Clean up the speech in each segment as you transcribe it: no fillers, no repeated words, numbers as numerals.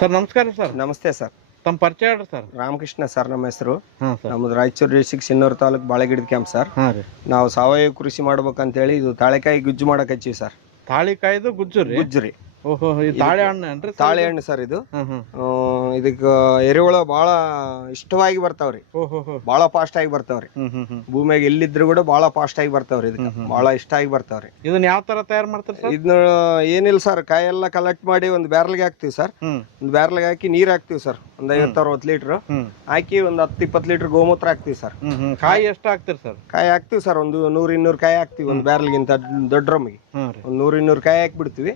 Sir ನಮಸ್ಕಾರ sir. ನಮಸ್ತೆ sir. ತಮ್ಮ ಪರಿಚಯ ಹೇಳ್ರಿ ಸರ್. ರಾಮಕೃಷ್ಣ ಸರ್ ನಮ್ಮ ಹೆಸರು. ಸರ್. ನಮ್ಮದು ರಾಯಚೂರು ಡಿಸ್ಟ್ರಿಕ್ಟ್ ಸಿನ್ನೂರು ತಾಲೂಕು ಬಾಳೆಗಿಡದ ಕ್ಯಾಂಪ್ ಸರ್. ರೀ. ನಾವು ಸಾವಯವ ಕೃಷಿ ಮಾಡ್ಬೇಕಂತೇಳಿ ಇದು ತಾಳೆಕಾಯಿ ಗುಜ್ಜು ಮಾಡಕ್ ಹಚ್ಚಿ ಸರ್. ತಾಳಿಕಾಯ್ದು ಗುಜ್ಜು ರೀ. ಗುಜ್ಜು ರೀ. ಓಹೋ, ಈ ತಾಳೆ ಹಣ್ಣು ಏನ್ರಿ? ತಾಳೆ ಹಣ್ಣು ಸರ್ ಇದು. ಇದಕ್ಕೆ ಎರೆಹುಳ ಬಹಳ ಇಷ್ಟವಾಗಿ ಬರ್ತಾವ್ರಿ. ಬಹಳ ಫಾಸ್ಟ್ ಆಗಿ ಬರ್ತಾವ್ರಿ. ಭೂಮಿಯಾಗ ಎಲ್ಲಿದ್ರು ಕೂಡ ಬಹಳ ಫಾಸ್ಟ್ ಆಗಿ ಬರ್ತಾವ್ರಿ. ಇದಕ್ಕೆ ಬಹಳ ಇಷ್ಟ ಆಗಿ ಬರ್ತಾವ್ರಿ. ಇದನ್ನ ಯಾವ ತರ ತಯಾರು ಮಾಡ್ತಾರೆ ಸರ್? ಇದನ್ನ ಏನಿಲ್ಲ ಸರ್, ಕಾಯಿ ಎಲ್ಲ ಕಲೆಕ್ಟ್ ಮಾಡಿ ಒಂದು ಬ್ಯಾರ್ಲ್ಗೆ ಹಾಕ್ತಿವಿ ಸರ್. ಒಂದು ಬ್ಯಾರ್ಲ್ಗೆ ಹಾಕಿ ನೀರ್ ಹಾಕ್ತಿವಿ ಸರ್. ಒಂದ್ 50-60 ಲೀಟರ್ ಹಾಕಿ ಒಂದ್ 10-20 ಲೀಟರ್ ಗೋಮೂತ್ರ ಹಾಕ್ತಿವಿ ಸರ್. ಕಾಯಿ ಎಷ್ಟು ಹಾಕ್ತಿರಿ ಸರ್? ಕಾಯಿ ಹಾಕ್ತಿವಿ ಸರ್, ಒಂದು 100-200 ಕಾಯಿ ಹಾಕ್ತಿವಿ. ಒಂದು ಬ್ಯಾರ್ಲ್ಗಿಂತ ದೊಡ್ಡ ಡ್ರಮ್ಗೆ ಒಂದ್ 100-200 ಕಾಯಿ ಹಾಕಿ ಬಿಡ್ತೀವಿ.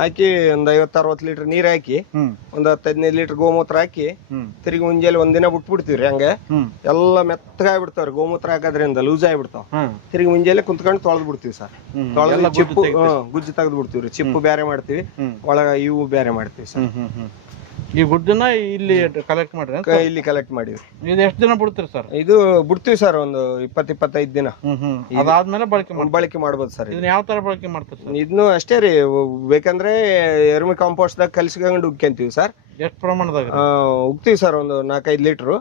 ಹಾಕಿ ಒಂದ್ 50-60 ಲೀಟರ್ ನೀರ್ ಹಾಕಿ ಒಂದ್ 10-15 ಲೀಟರ್ ಗೋಮೂತ್ರ ಹಾಕಿ ತಿರುಗಿ ಮುಂಜಾನೆ ಒಂದಿನ ಬಿಟ್ಬಿಡ್ತೀವ್ರಿ. ಹಂಗೆ ಎಲ್ಲ ಮೆತ್ತಗಾಗಿ ಬಿಡ್ತಾವ್ರಿ. ಗೋಮೂತ್ರ ಹಾಕೋದ್ರಿಂದ ಲೂಸ್ ಆಗಿಬಿಡ್ತಾವ. ತಿರುಗಿ ಮುಂಜಾನೆ ಕುಂತ್ಕೊಂಡು ತೊಳೆದ್ ಬಿಡ್ತೀವಿ ಸರ್. ತೊಳೆದು ಚಿಪ್ಪು ಗುಜ್ಜು ತೆಗೆದು ಬಿಡ್ತೀವ್ರಿ. ಚಿಪ್ಪು ಬೇರೆ ಮಾಡ್ತೀವಿ, ಒಳಗ ಇವು ಬೇರೆ ಮಾಡ್ತೀವಿ ಸರ್. ಈ ಗುಡ್ಡನ್ನ ಇಲ್ಲಿ ಕಲೆಕ್ಟ್ ಮಾಡ್ರಿ? ಇಲ್ಲಿ ಕಲೆಕ್ಟ್ ಮಾಡಿವಿ. ಇದು ಎಷ್ಟು ದಿನ ಬಿಡ್ತೀರಿ ಸರ್? ಇದು ಬಿಡ್ತೀವಿ ಸರ್ ಒಂದು 20-25 ದಿನ. ಅದಾದ್ಮೇಲೆ ಬಳಕೆ ಮಾಡ್ಬೋದು ಸರ್. ಇದನ್ನ ಯಾವ ತರ ಬಳಕೆ ಮಾಡ್ತೀರಿ ಸರ್? ಇದನ್ನು ಅಷ್ಟೇ ರೀ, ಬೇಕಂದ್ರೆ ಎರ್ಮಿ ಕಾಂಪೋಸ್ಟ್ ದಾಗ ಕಲ್ಸ್ಕೊಂಡು ಉಗ್ಕೊಂತೀವಿ ಸರ್. ಎಷ್ಟು ಪ್ರಮಾಣದಾಗ ಉಗ್ತೀವಿ ಸರ್? ಒಂದು 4-5 ಲೀಟರ್.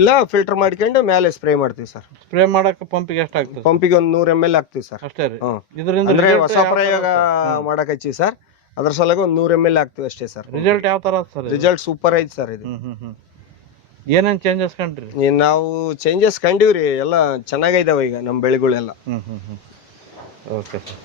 ಇಲ್ಲ ಫಿಲ್ಟರ್ ಮಾಡ್ಕೊಂಡು ಮೇಲೆ ಸ್ಪ್ರೇ ಮಾಡ್ತೀವಿ ಸರ್. ಸ್ಪ್ರೇ ಮಾಡಕ್ಕೆ ಪಂಪಿಗೆ ಎಷ್ಟು ಆಗ್ತದೆ? ಪಂಪಿಗೆ ಒಂದು 100 ml ಹಾಕ್ತಿವಿ ಸರ್. ಅಷ್ಟೇ ರೀ. ಅಂದ್ರೆ ಹೊಸ ಪ್ರಯೋಗ ಮಾಡಕ್ ಹಚ್ಚಿ ಸರ್. ಅದ್ರ ಸಲಗ ಒಂದು 100 ml ಹಾಕ್ತಿವಿ ಅಷ್ಟೇ ಸರ್. ರಿಸಲ್ಟ್ ಯಾವ ತರ ಸರ್? ರಿಸಲ್ಟ್ ಸೂಪರ್ ಐತಿ ಸರ್. ಇದು ಏನೇನ್ ಚೇಂಜಸ್ ಕಂಡ್ರಿ? ನಾವು ಚೇಂಜಸ್ ಕಂಡಿವ್ರಿ. ಎಲ್ಲ ಚೆನ್ನಾಗಿದಾವ ಈಗ ನಮ್ಮ ಬೆಳೆಗಳೆಲ್ಲ. Okay sir.